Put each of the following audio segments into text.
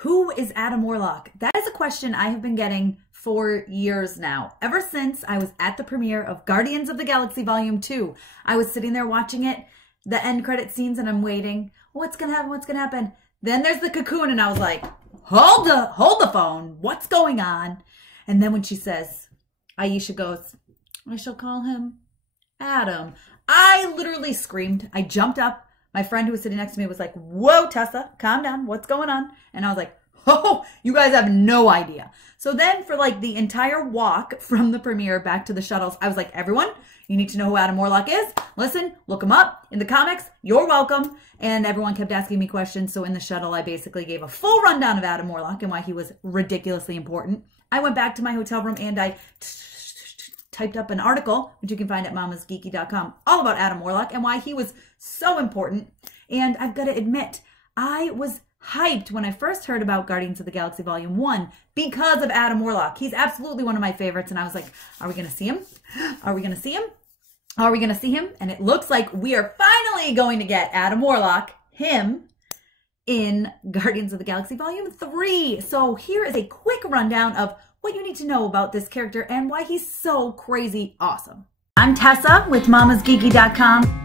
Who is Adam Warlock? That is a question I have been getting for years now. Ever since I was at the premiere of Guardians of the Galaxy Volume 2. I was sitting there watching it, the end credit scenes, and I'm waiting. What's gonna happen? What's gonna happen? Then there's the cocoon, and I was like, hold the phone. What's going on? And then when she says, Ayesha goes, I shall call him Adam. I literally screamed. I jumped up. My friend who was sitting next to me was like, whoa, Tessa, calm down. What's going on? And I was like, oh, you guys have no idea. So then for like the entire walk from the premiere back to the shuttles, I was like, everyone, you need to know who Adam Warlock is. Listen, look him up in the comics. You're welcome. And everyone kept asking me questions. So in the shuttle, I basically gave a full rundown of Adam Warlock and why he was ridiculously important. I went back to my hotel room and I typed up an article, which you can find at mamasgeeky.com, all about Adam Warlock and why he was so important. And I've got to admit, I was hyped when I first heard about Guardians of the Galaxy Volume 1 because of Adam Warlock. He's absolutely one of my favorites. And I was like, are we going to see him? Are we going to see him? Are we going to see him? And it looks like we are finally going to get Adam Warlock, him, in Guardians of the Galaxy Volume 3. So here is a quick rundown of what you need to know about this character and why he's so crazy awesome. I'm Tessa with mamasgeeky.com.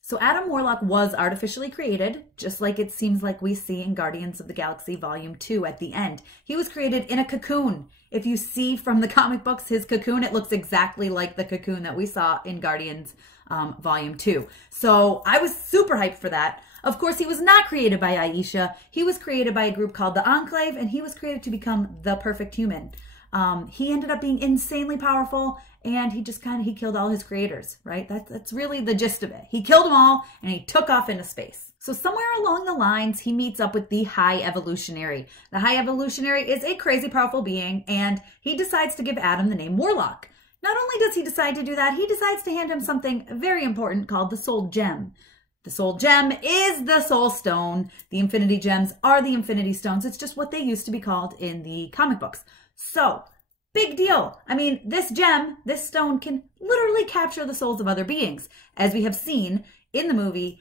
So Adam Warlock was artificially created, just like it seems like we see in Guardians of the Galaxy Volume 2 at the end. He was created in a cocoon. If you see from the comic books his cocoon, it looks exactly like the cocoon that we saw in Guardians Volume 2. So I was super hyped for that. Of course, he was not created by Ayesha. He was created by a group called the Enclave, and he was created to become the perfect human. He ended up being insanely powerful, and he just he killed all his creators, right? That's really the gist of it. He killed them all, and he took off into space. So somewhere along the lines, he meets up with the High Evolutionary. The High Evolutionary is a crazy powerful being, and he decides to give Adam the name Warlock. Not only does he decide to do that, he decides to hand him something very important called the Soul Gem. The Soul Gem is the Soul Stone. The Infinity Gems are the Infinity Stones. It's just what they used to be called in the comic books. So, big deal. I mean, this gem, this stone can literally capture the souls of other beings. As we have seen in the movie,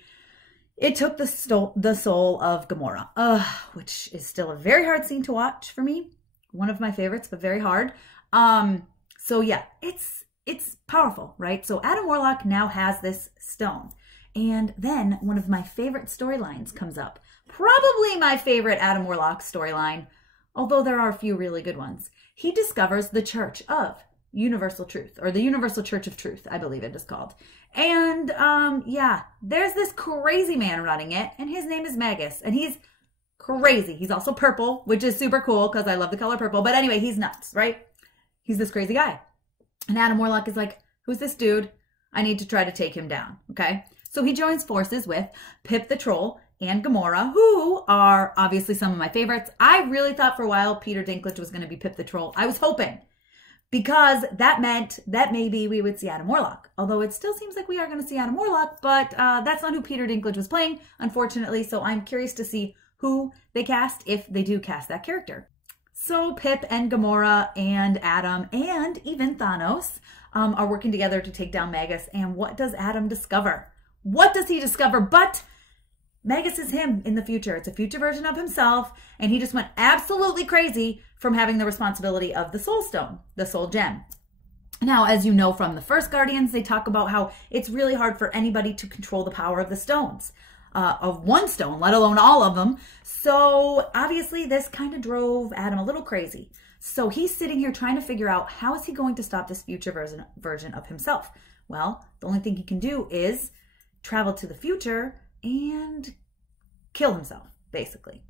it took the soul of Gamora, which is still a very hard scene to watch for me. One of my favorites, but very hard. So yeah, it's powerful, right? So Adam Warlock now has this stone. And then one of my favorite storylines comes up. Probably my favorite Adam Warlock storyline, although there are a few really good ones. He discovers the Church of Universal Truth, or the Universal Church of Truth, I believe it is called. And yeah, there's this crazy man running it, and his name is Magus, and he's crazy. He's also purple, which is super cool because I love the color purple. But anyway, he's nuts, right? He's this crazy guy. And Adam Warlock is like, who's this dude? I need to try to take him down, okay? So he joins forces with Pip the Troll and Gamora, who are obviously some of my favorites. I really thought for a while Peter Dinklage was going to be Pip the Troll. I was hoping, because that meant that maybe we would see Adam Warlock. Although it still seems like we are going to see Adam Warlock, but that's not who Peter Dinklage was playing, unfortunately. So I'm curious to see who they cast, if they do cast that character. So Pip and Gamora and Adam and even Thanos are working together to take down Magus. And what does Adam discover? What does he discover? But Magus is him in the future. It's a future version of himself. And he just went absolutely crazy from having the responsibility of the Soul Stone, the Soul Gem. Now, as you know from the first Guardians, they talk about how it's really hard for anybody to control the power of the stones, of one stone, let alone all of them. So obviously this kind of drove Adam a little crazy. So he's sitting here trying to figure out, how is he going to stop this future version of himself? Well, the only thing he can do is travel to the future and kill himself, basically,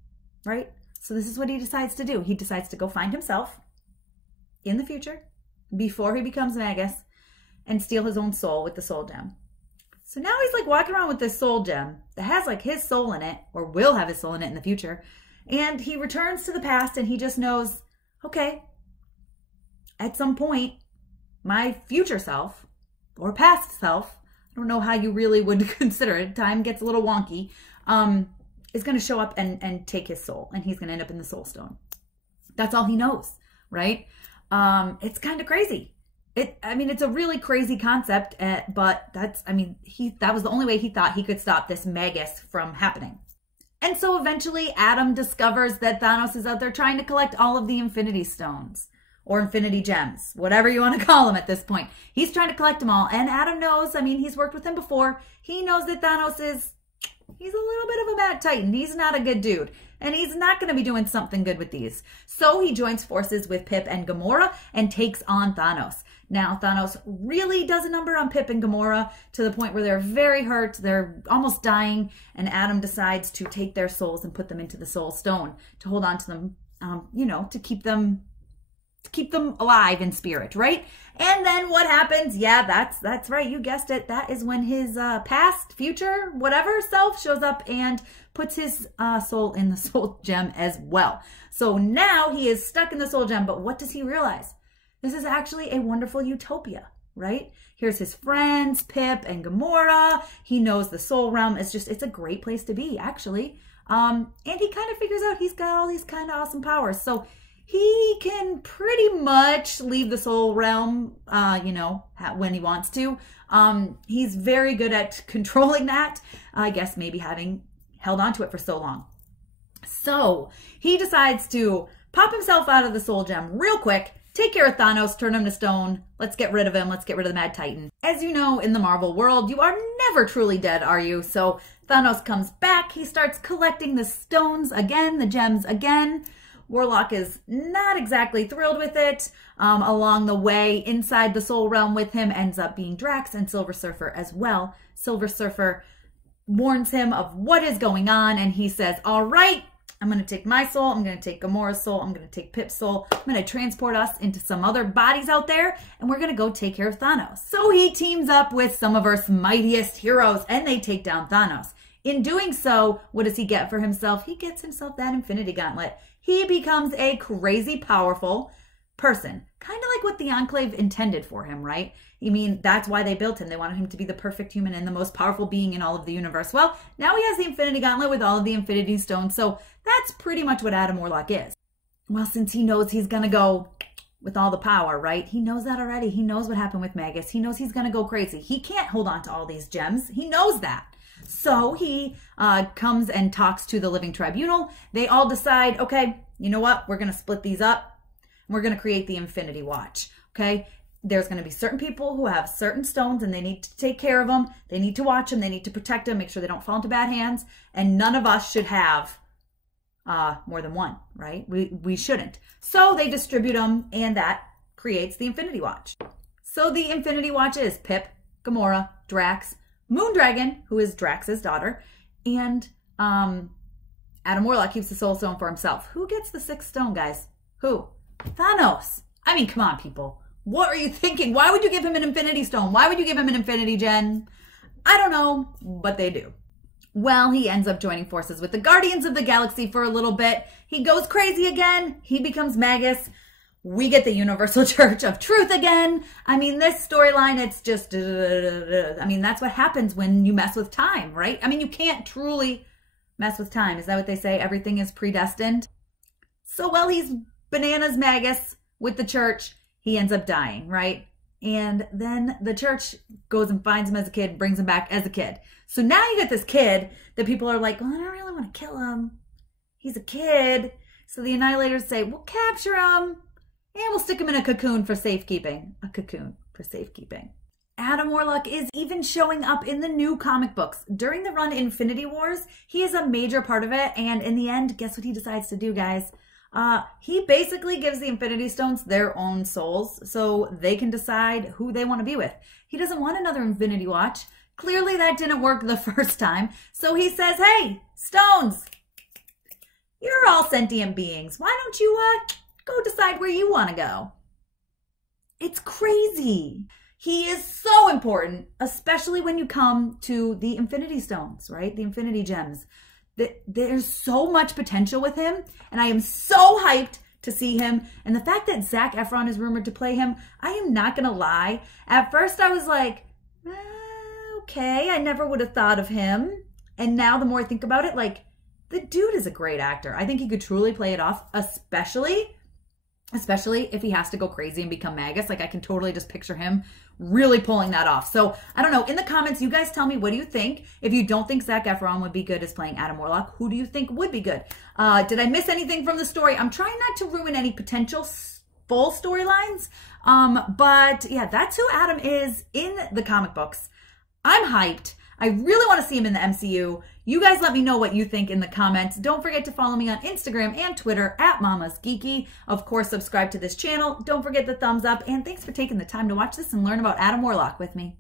right? So this is what he decides to do. He decides to go find himself in the future before he becomes Magus and steal his own soul with the Soul Gem. So now he's like walking around with this Soul Gem that has like his soul in it, or will have his soul in it in the future. And he returns to the past and he just knows, okay, at some point, my future self or past self, I don't know how you really would consider it, time gets a little wonky, is going to show up and take his soul, and he's going to end up in the Soul Stone. That's all he knows, right? It's kind of crazy. I mean, it's a really crazy concept, but that was the only way he thought he could stop this Magus from happening. And so eventually Adam discovers that Thanos is out there trying to collect all of the Infinity Stones or Infinity Gems, whatever you want to call them at this point. He's trying to collect them all. And Adam knows, I mean, he's worked with him before. He knows that Thanos he's a little bit of a mad titan. He's not a good dude. And he's not going to be doing something good with these. So he joins forces with Pip and Gamora and takes on Thanos. Now, Thanos really does a number on Pip and Gamora to the point where they're very hurt. They're almost dying. And Adam decides to take their souls and put them into the Soul Stone to hold on to them, you know, to keep them alive in spirit, right? And then what happens? Yeah, that's right. You guessed it. That is when his past, future, whatever self shows up and puts his soul in the soul gem as well. So now he is stuck in the soul gem, but what does he realize? This is actually a wonderful utopia, right? Here's his friends, Pip and Gamora. He knows the soul realm is it's a great place to be, actually. And he kind of figures out he's got all these kind of awesome powers. So he can pretty much leave the soul realm, you know, when he wants to. He's very good at controlling that. I guess maybe having held on to it for so long. So he decides to pop himself out of the soul gem real quick, take care of Thanos, turn him to stone. Let's get rid of him. Let's get rid of the Mad Titan. As you know, in the Marvel world, you are never truly dead, are you? So Thanos comes back. He starts collecting the stones again, the gems again. Warlock is not exactly thrilled with it. Along the way, inside the soul realm with him ends up being Drax and Silver Surfer as well. Silver Surfer warns him of what is going on, and he says, all right, I'm going to take my soul, I'm going to take Gamora's soul, I'm going to take Pip's soul, I'm going to transport us into some other bodies out there, and we're going to go take care of Thanos. So he teams up with some of Earth's mightiest heroes, and they take down Thanos. In doing so, what does he get for himself? He gets himself that Infinity Gauntlet. He becomes a crazy powerful person, kind of like what the Enclave intended for him, right? I mean, that's why they built him. They wanted him to be the perfect human and the most powerful being in all of the universe. Well, now he has the Infinity Gauntlet with all of the Infinity Stones, so that's pretty much what Adam Warlock is. Well, since he knows he's going to go with all the power, right? He knows that already. He knows what happened with Magus. He knows he's going to go crazy. He can't hold on to all these gems. He knows that. So he comes and talks to the Living Tribunal. They all decide, okay, you know what? We're going to split these up. We're going to create the Infinity Watch, okay? There's going to be certain people who have certain stones and they need to take care of them. They need to watch them. They need to protect them, make sure they don't fall into bad hands. And none of us should have more than one, right? We shouldn't. So they distribute them, and that creates the Infinity Watch. So the Infinity Watch is Pip, Gamora, Drax, Moondragon, who is Drax's daughter, and Adam Warlock keeps the Soul Stone for himself. Who gets the sixth stone, guys? Who? Thanos. I mean, come on, people. What are you thinking? Why would you give him an Infinity Stone? Why would you give him an Infinity Gem? I don't know, but they do. Well, he ends up joining forces with the Guardians of the Galaxy for a little bit. He goes crazy again. He becomes Magus. We get the Universal Church of Truth again. I mean, this storyline, it's just, I mean, that's what happens when you mess with time, right? I mean, you can't truly mess with time. Is that what they say? Everything is predestined. So, well, he's bananas Magus with the church. He ends up dying, right? And then the church goes and finds him as a kid, brings him back as a kid. So now you get this kid that people are like, well, I don't really want to kill him. He's a kid. So the Annihilators say, we'll capture him and we'll stick him in a cocoon for safekeeping. A cocoon for safekeeping. Adam Warlock is even showing up in the new comic books. During the run Infinity Wars, he is a major part of it. And in the end, guess what he decides to do, guys? He basically gives the Infinity Stones their own souls so they can decide who they want to be with. He doesn't want another Infinity Watch. Clearly that didn't work the first time. So he says, hey, Stones, you're all sentient beings. Why don't you go decide where you want to go? It's crazy. He is so important, especially when you come to the Infinity Stones, right? The Infinity Gems. There's so much potential with him, and I am so hyped to see him. And the fact that Zac Efron is rumored to play him, I am not going to lie. At first I was like, okay, I never would have thought of him. And now the more I think about it, like, the dude is a great actor. I think he could truly play it off, especially especially if he has to go crazy and become Magus. Like, I can totally just picture him really pulling that off. So I don't know. In the comments, you guys tell me, what do you think? If you don't think Zac Efron would be good as playing Adam Warlock, who do you think would be good? Did I miss anything from the story? I'm trying not to ruin any potential full storylines. But yeah, that's who Adam is in the comic books. I'm hyped. I really want to see him in the MCU. You guys let me know what you think in the comments. Don't forget to follow me on Instagram and Twitter at Mama's Geeky. Of course, subscribe to this channel. Don't forget the thumbs up. And thanks for taking the time to watch this and learn about Adam Warlock with me.